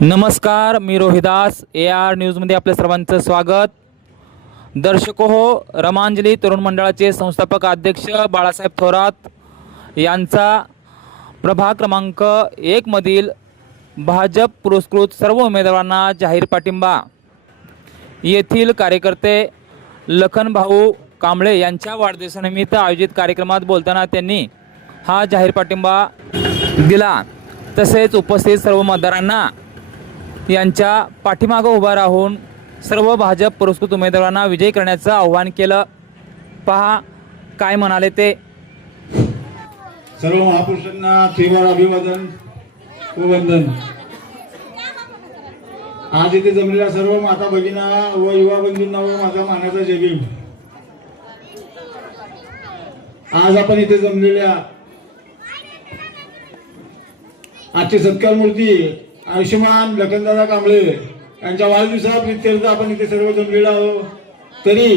नमस्कार मी Rohidas. A R न्यूजमध्ये आपल्या सर्वांचं स्वागत. दर्शको हो रमांजली तरुण मंडळाचे संस्थापक अध्यक्ष बाळासाहेब थोरात यांचा प्रभाग क्रमांक एकमधील भाजप पुरस्कृत सर्व उमेदवारांना जाहीर पाठिंबा. येथील कार्यकर्ते लखनभाऊ कांबळे यांच्या वाढदिवसानिमित्त आयोजित कार्यक्रमात बोलताना त्यांनी हा जाहीर पाठिंबा दिला. तसेच उपस्थित सर्व मतदारांना यांच्या पाठीमागं उभा राहून सर्व भाजप पुरस्कृत उमेदवारांना विजयी करण्याचं आव्हान केलं. पहा काय म्हणाले ते. सर्व महापुरुषांना तीव्र अभिवादन वंदन आज इथे जमलेल्या सर्व माता भगिना व युवा बंधूंना व माझा मानाचा जगीम आज आपण इथे जमलेल्या आजची सत्कार मूर्ती आयुष्यमान लखनदादा कांबळे यांच्या वाढदिवसा प्रित्यर्थ आपण इथे सर्व जमलेलो आहोत. तरी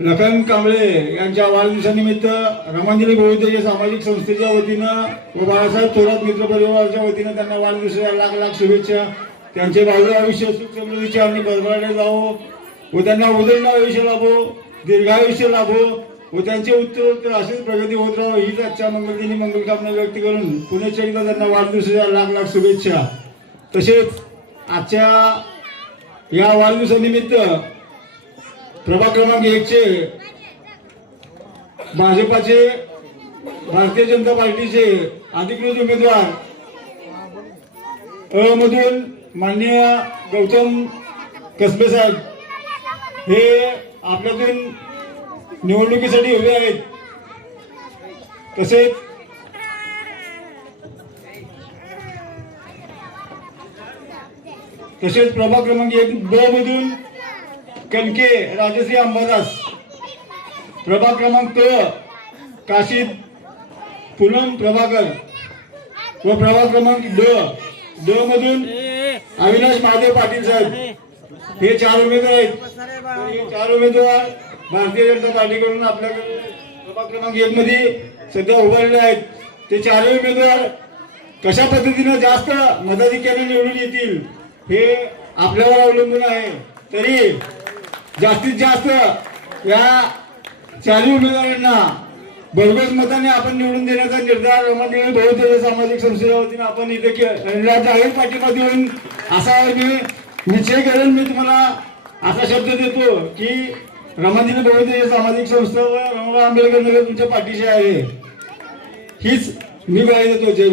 लखन कांबळे यांच्या वाढदिवसानिमित्त रमांजली बहुतेय सामाजिक संस्थेच्या वतीनं व बाळासाहेब थोरात मित्र परिवाराच्या वतीनं त्यांना वाढदिवसाच्या लाख लाख शुभेच्छा. त्यांचे बाजू आयुष्य सुख समृद्धीचे आणि भरभराटे जावो व त्यांना उदंड आयुष्य लाभो दीर्घायुष्य लाभो. व त्यांचे उत्तर अशीच प्रगती होत राहो हीच आजच्या मंगलदिनी मंगलकामना व्यक्त करून पुण्याच्या एकदा त्यांना वाढदिवसाच्या लाख लाख शुभेच्छा. तसेच आजच्या या वाढदिवसानिमित्त प्रभाग क्रमांक एकचे भाजपाचे भारतीय जनता पार्टीचे अधिकृत उमेदवार अमधून माननीय गौतम कसबे साहेब. हे आपल्यातून निवडणुकीसाठी उभे आहेत. तसेच तसेच प्रभाग क्रमांक एक ब मधून कणके राजश्री अंबादास. प्रभाग क्रमांक काशी काशीद पूनम प्रभाकर. व प्रभाग क्रमांक ड ड मधून अविनाश महादेव पाटील साहेब. हे चार उमेदवार आहेत. हे चार उमेदवार भारतीय जनता पार्टीकडून आपल्याकडे सभा क्रमांक एक मध्ये सध्या उभारलेले आहेत. ते चारही उमेदवार कशा पद्धतीनं जास्त मताधिक्याने निवडून येतील हे आपल्यावर अवलंबून आहे. तरी जास्तीत जास्त या चारही उमेदवारांना भरघोस मताने आपण निवडून देण्याचा निर्धार रमणदेवी बहुतेय सामाजिक संस्थेच्या वतीने आपण इथे जाहीर पाठिंबा देऊन असा मी निश्चय करेन. मी तुम्हाला असा शब्द देतो की रमणदिनी बहुतेय सामाजिक संस्था व आंबेडकर नगर तुमच्या पाठीशी आहे. हीच मी बघायचं देतो जय